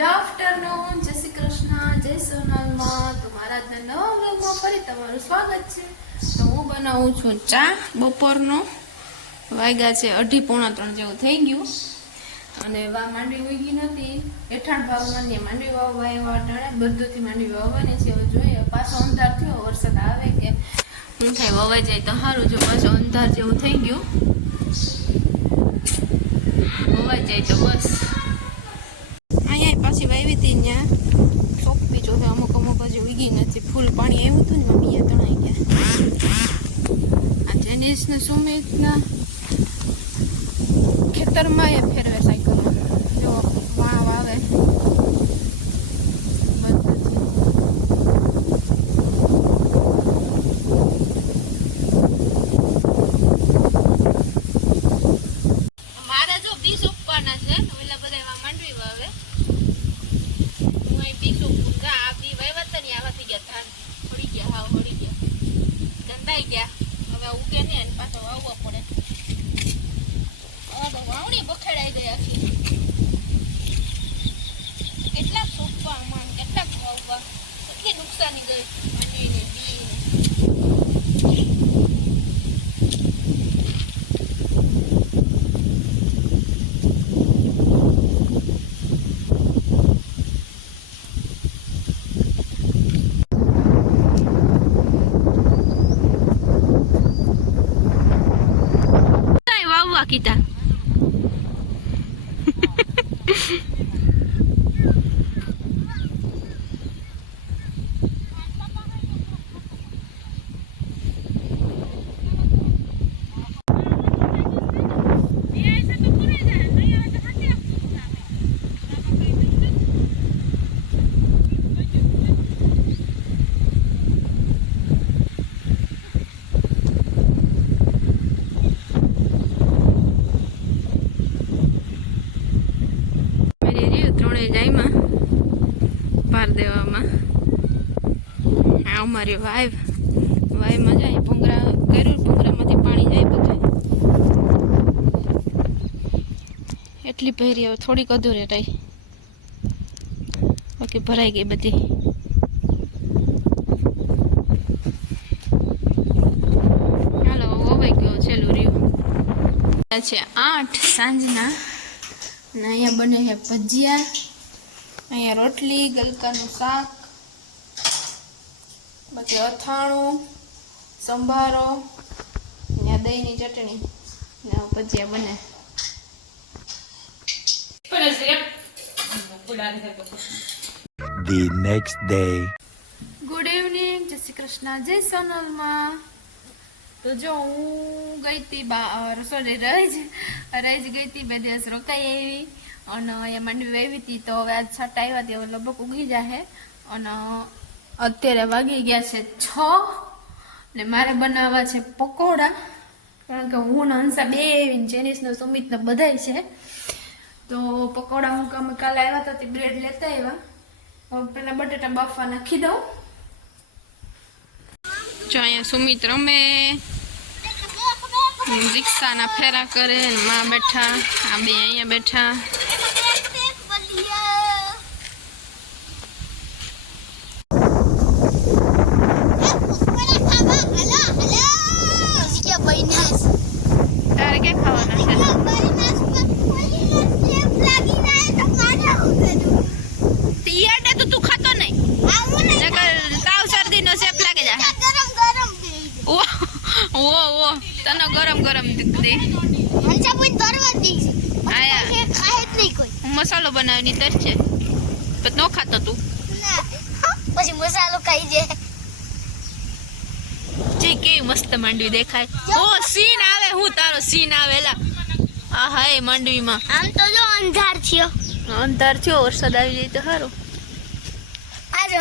Good afternoon જય શ્રી કૃષ્ણ, જય સોનલમાં. મારા આજના નવા વ્લોગમાં ફરી તમારું સ્વાગત છે. તો હું બનાવું છું ચા બપોરનો. વાગ્યા છે અઢી પોણા ત્રણ જેવું થઈ ગયું. અને વા માંડવી ઉગી નથી. હેઠાણ ભાવમાં ને માંડવી વાવવા એવા બધુંથી માંડવી વાવવાની છે. જોઈએ પાછો અંધાર થયો વરસાદ આવે કે હું થાય, વવાઈ જાય તો સારું જો પાછો અંધાર જેવું થઈ ગયું. વવાઈ જાય તો બસ અહીંયા પાછી વાવી હતી ત્યાં શોક બીજો છે અમુક અમુક હજી ઉગી નથી ફૂલ પાણી આવ્યું હતું ને મમ્મીએ તણાઈ ગયા આ જેનિસને સુમિતના ખેતરમાં એ ફેરવે સાયકલ જો વાવ આવે બધું મારે જો બીજ ઉપવાના છે ઓલા બધા એમાં માંડવી વાવે હું અહીં બીજ ઉપવું જા આ બી વાવ્યા હતા ને આવા થઈ ગયા ધાન પડી ગયા હાવ હળી ગયા ગંદાઈ ગયા હવે ઉગે ને પાછો વાવવા પડે. હવે વાવણી બખેડાઈ ગઈ આખી કેટલા સૂકવા આમાં કેટલા વાવવા. કેટલી નુકસાની ગઈ. કાંઈ વાવવા કીધા મારી રહ્યું ત્રણેય જાયમાં પાર દેવામાં. આ અમારી વાઈવ વાઈમાં જાય, ભૂંગરા કર્યું, ભૂંગરામાંથી પાણી જાય બધું એટલી પહેરી હવે થોડીક અધૂરે રહી. બાકી ભરાઈ ગઈ બધી. હાલો ઓવાઈ ગયો છેલ્લું રહ્યું. છે આઠ સાંજના. અને અહીંયા બને છે ભજીયા. અહીંયા રોટલી ગલકાનું શાક બાકી અથાણું સંભારો અહીંયા દહીંની ચટણી. ને આ ભજીયા બને. The next day. Good evening Jai Shri Krishna. જય સોનલમાં. તો જો હું ગઈ હતી બા સોરી રહી જ ગઈ હતી. બે દિવસ રોકાઈ આવી. અને અહીંયા માંડવી વાવી હતી તો હવે આજ છઠ આવ્યા હતી હવે લગભગ ઉગી જશે અને અત્યારે વાગી ગયા છે છ ને મારે બનાવવા છે પકોડા. કારણ કે હું ને હંસા બે જેનિસને સુમિતને બધાય છે. તો પકોડા હું કામ કાલે આવ્યા હતા, તે બ્રેડ લેતા આવ્યા હવે પેલા બટેટા બાફવા નાખી દઉં. જો અહીંયા સુમિત રમે. રિક્ષાના ફેરા કરે ને માં બેઠા, આ બે અહીંયા બેઠા તારે ક્યાં ખાવાના છે તિયાડે તો તું ખાતો નહીં નકર તાવ શરદીનો શેપ લાગે જાય ઓ ઓ ઓ તને ગરમ ગરમ દે મસાલો બનાવની તર છે. પણ નો ખાતો તું. પછી મસાલો ખાઈ જાય. જે કેવી મસ્ત માંડવી દેખાય. ઓ સીન આવે હું તારો સીન આવેલા આ હાય માંડવીમાં. આમ તો જો અંધાર થયો. અંધાર થયો વરસાદ આવી જાય તો સારું આજ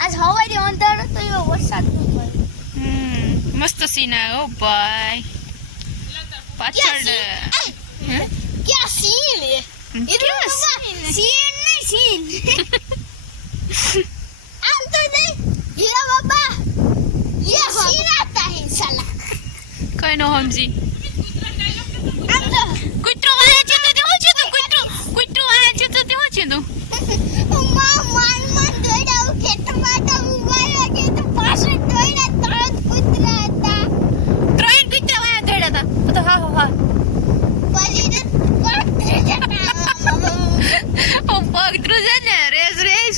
આજ- હવારે અંધાર તો એવો વરસાદ નતો આવ્યો. મસ્ત સીન આવ્યો. Oh ભાઈ પાછળ ક્યાં સીન ક્યાં સીન સીન નહીં સીન આમ તો નહીં. હીરા બાબા. યે સીન આતા હે સાલા કઈ નો સમજી.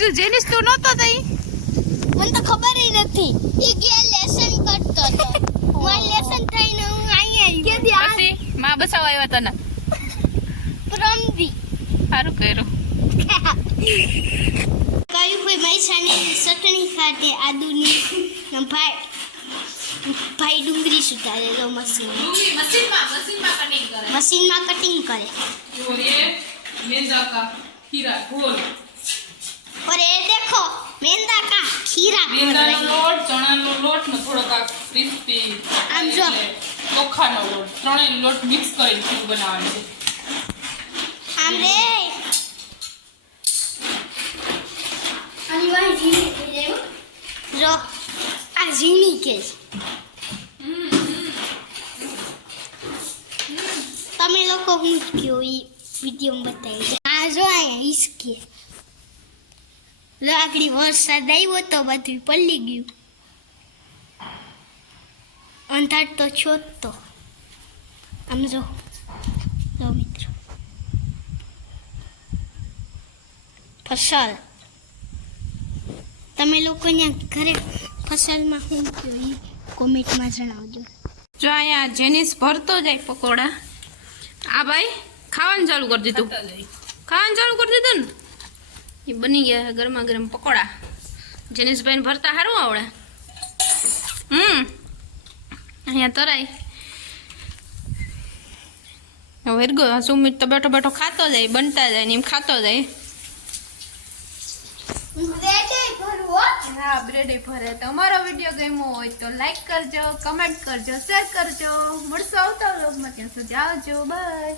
રેસ જેનિસ તું નહોતો તઈ? મને તો ખબર નથી. એ કે લેસન કરતો હતો માર લેસન થઈને હું અહીંયા આવી પછી? માં બસાવ આવ્યા તને? પ્રમદી સારું કર્યું. કયું ભાઈ મૈસાની ચટણી ખાતે આદુની? ભાઈ ભાઈ ડુંગળી સુધારે લો મશીન મશીનમાં કટિંગ કરે. મશીનમાં કટિંગ કરે. और ये मैदा का खीरा घोल और ये देखो મેંદા કા ખીરા મેંદાનો લોટ ચણાનો લોટ ને થોડોક આ ક્રિસ્પી આમ જો. ચોખાનો લોટ ત્રણેય લોટ મિક્સ કરીને ખીર બનાવવાની છે આમ રે આની વાય ઝીણી થઈ જાય હો. જો આ ઝીણી કે છે. તમે લોકો હું જ કયો ઈ વિડીયો બતાવી છે આ જો અહીંયા ઈસકે લાકડી વરસાદ આવ્યો તો બધું પલ્લી ગયું. અંધાર તો છો તો. આમ જો મિત્રો. ફસલ. તમે લોકો અહીંયા ઘરે ફસલમાં શું કયો એ કોમેન્ટમાં જણાવજો. જો અહીંયા જેનિસ ભરતો જાય પકોડા. આ ભાઈ ખાવાનું ચાલુ કરી દીધું. ખાવાનું ચાલુ કરી દીધું ને? એ બની ગયા ગરમા ગરમ પકોડા. જેનિસભાઈને ભરતા સારું આવડે. હમ. અહીંયા તરાય. વેરગો સુમિત તો બેઠો બેઠો ખાતો જાય બનતા જાય ને એમ ખાતો જાય. હા બ્રેડ ભરે. તો અમારો વીડિયો ગમ્યો હોય તો લાઈક કરજો કમેન્ટ કરજો શેર કરજો. મળશો આવતા વ્લોગમાં ત્યાં સુધી આવજો. બાય